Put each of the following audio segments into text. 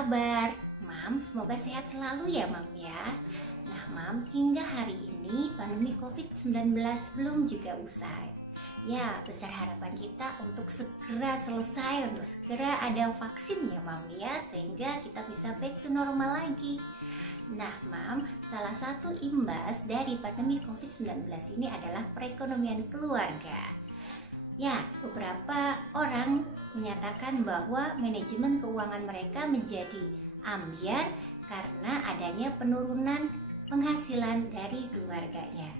kabar? Mam, semoga sehat selalu ya Mam ya. Nah Mam, hingga hari ini pandemi COVID-19 belum juga usai. Ya, besar harapan kita untuk segera selesai, untuk segera ada vaksin ya Mam ya, sehingga kita bisa back to normal lagi. Nah Mam, salah satu imbas dari pandemi COVID-19 ini adalah perekonomian keluarga. Ya, beberapa orang menyatakan bahwa manajemen keuangan mereka menjadi ambyar karena adanya penurunan penghasilan dari keluarganya.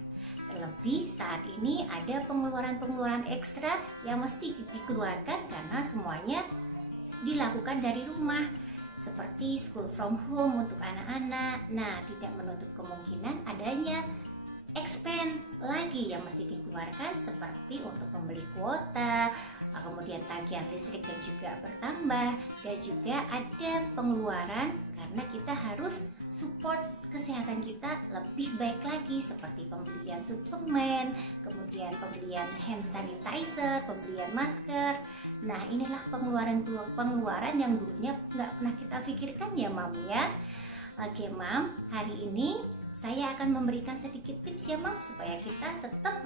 Terlebih saat ini ada pengeluaran-pengeluaran ekstra yang mesti dikeluarkan karena semuanya dilakukan dari rumah, seperti school from home untuk anak-anak. Nah, tidak menutup kemungkinan adanya expand lagi yang mesti dikeluarkan, seperti untuk membeli kuota, kemudian tagihan listrik dan juga bertambah, dan juga ada pengeluaran karena kita harus support kesehatan kita lebih baik lagi, seperti pembelian suplemen, kemudian pembelian hand sanitizer, pembelian masker. Nah, inilah pengeluaran yang dulunya nggak pernah kita pikirkan ya Mam ya. Oke Mam, hari ini saya akan memberikan sedikit tips ya Mam, supaya kita tetap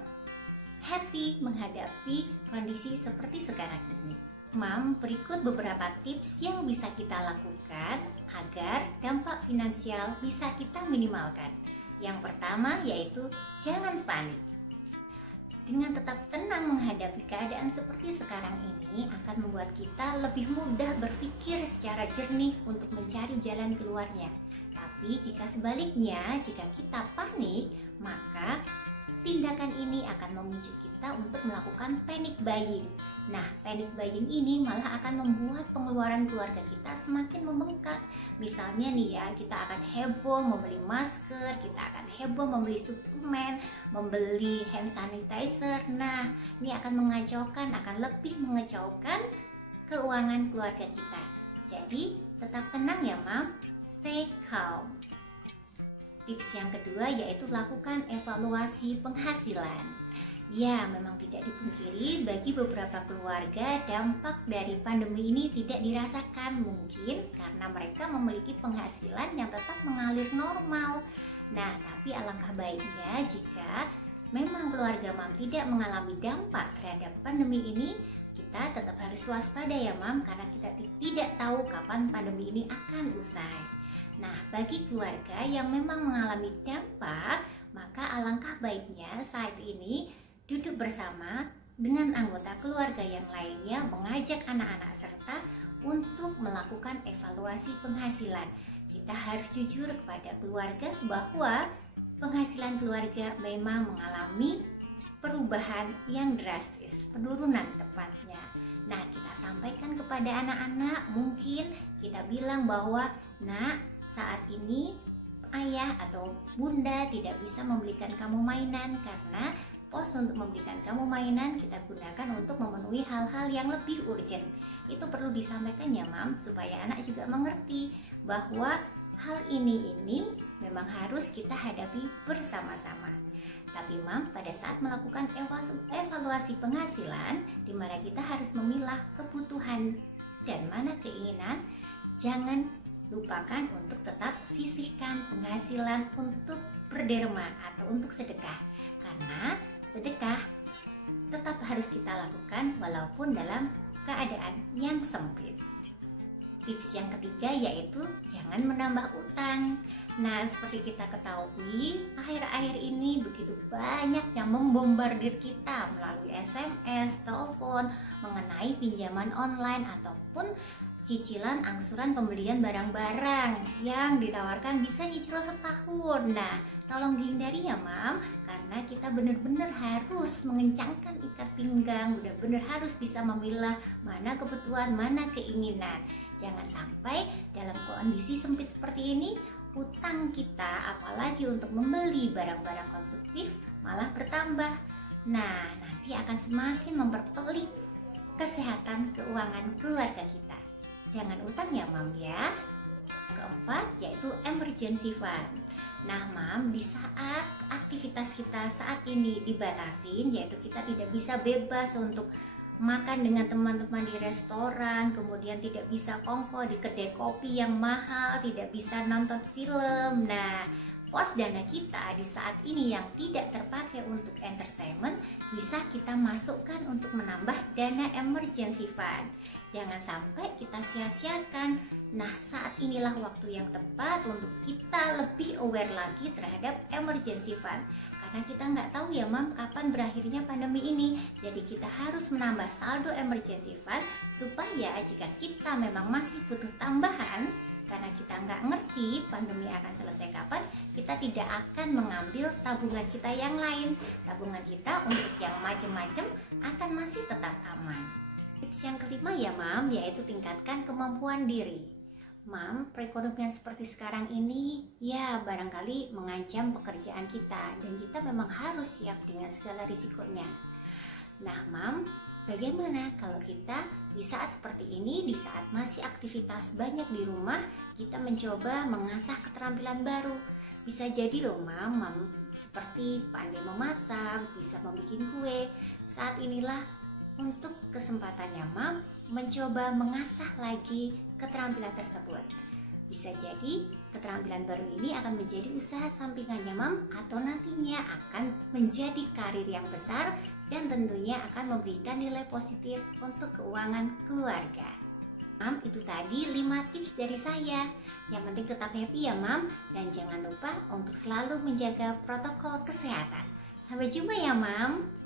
happy menghadapi kondisi seperti sekarang ini. Mam, berikut beberapa tips yang bisa kita lakukan agar dampak finansial bisa kita minimalkan. Yang pertama yaitu jangan panik. Dengan tetap tenang menghadapi keadaan seperti sekarang ini akan membuat kita lebih mudah berpikir secara jernih untuk mencari jalan keluarnya. Tapi jika sebaliknya, jika kita panik, maka tindakan ini akan memicu kita untuk melakukan panic buying. Nah, panic buying ini malah akan membuat pengeluaran keluarga kita semakin membengkak. Misalnya nih ya, kita akan heboh membeli masker, kita akan heboh membeli suplemen, membeli hand sanitizer. Nah, ini akan mengacaukan, akan lebih mengacaukan keuangan keluarga kita. Jadi, tetap tenang ya Mam, stay calm. Tips yang kedua yaitu lakukan evaluasi penghasilan. Ya, memang tidak dipungkiri bagi beberapa keluarga dampak dari pandemi ini tidak dirasakan, mungkin karena mereka memiliki penghasilan yang tetap mengalir normal. Nah, tapi alangkah baiknya jika memang keluarga Mam tidak mengalami dampak terhadap pandemi ini, kita tetap harus waspada ya Mam, karena kita tidak tahu kapan pandemi ini akan usai. Nah, bagi keluarga yang memang mengalami dampak, maka alangkah baiknya saat ini duduk bersama dengan anggota keluarga yang lainnya, mengajak anak-anak serta untuk melakukan evaluasi penghasilan. Kita harus jujur kepada keluarga bahwa penghasilan keluarga memang mengalami perubahan yang drastis, penurunan tepatnya. Nah, kita sampaikan kepada anak-anak, mungkin kita bilang bahwa, "Nak, saat ini ayah atau bunda tidak bisa membelikan kamu mainan karena pos untuk membelikan kamu mainan kita gunakan untuk memenuhi hal-hal yang lebih urgent." Itu perlu disampaikan ya Mam, supaya anak juga mengerti bahwa hal ini memang harus kita hadapi bersama-sama. Tapi Mam, pada saat melakukan evaluasi penghasilan, di mana kita harus memilah kebutuhan dan mana keinginan, jangan lupakan untuk tetap sisihkan penghasilan untuk berderma atau untuk sedekah, karena sedekah tetap harus kita lakukan walaupun dalam keadaan yang sempit. Tips yang ketiga yaitu jangan menambah utang. Nah, seperti kita ketahui, akhir-akhir ini begitu banyak yang membombardir kita melalui SMS, telepon, mengenai pinjaman online ataupun cicilan angsuran pembelian barang-barang yang ditawarkan bisa nyicil setahun. Nah, tolong dihindari ya Mam, karena kita benar-benar harus mengencangkan ikat pinggang, benar-benar harus bisa memilah mana kebutuhan, mana keinginan. Jangan sampai dalam kondisi sempit seperti ini, utang kita apalagi untuk membeli barang-barang konsumtif malah bertambah. Nah, nanti akan semakin memperpelik kesehatan keuangan keluarga kita. Jangan utang ya Mam ya. Keempat yaitu emergency fund. Nah Mam, di saat aktivitas kita saat ini dibatasin, yaitu kita tidak bisa bebas untuk makan dengan teman-teman di restoran, kemudian tidak bisa kongko di kedai kopi yang mahal, tidak bisa nonton film. Nah, pos dana kita di saat ini yang tidak terpakai untuk entertainment bisa kita masukkan untuk menambah dana emergency fund. Jangan sampai kita sia-siakan. Nah, saat inilah waktu yang tepat untuk kita lebih aware lagi terhadap emergency fund. Karena kita nggak tahu ya Mam, kapan berakhirnya pandemi ini. Jadi kita harus menambah saldo emergency fund supaya jika kita memang masih butuh tambahan, karena kita nggak ngerti pandemi akan selesai kapan, kita tidak akan mengambil tabungan kita yang lain. Tabungan kita untuk yang macam-macam akan masih tetap aman. Tips yang kelima ya Mam, yaitu tingkatkan kemampuan diri. Mam, perekonomian seperti sekarang ini ya barangkali mengancam pekerjaan kita dan kita memang harus siap dengan segala risikonya. Nah Mam, bagaimana kalau kita di saat seperti ini, di saat masih aktivitas banyak di rumah, kita mencoba mengasah keterampilan baru? Bisa jadi loh Mam, seperti pandai memasak, bisa membuat kue. Saat inilah untuk kesempatannya Mam mencoba mengasah lagi keterampilan tersebut. Bisa jadi keterampilan baru ini akan menjadi usaha sampingannya Mam, atau nantinya akan menjadi karir yang besar dan tentunya akan memberikan nilai positif untuk keuangan keluarga. Mam, itu tadi 5 tips dari saya. Yang penting tetap happy ya Mam, dan jangan lupa untuk selalu menjaga protokol kesehatan. Sampai jumpa ya Mam.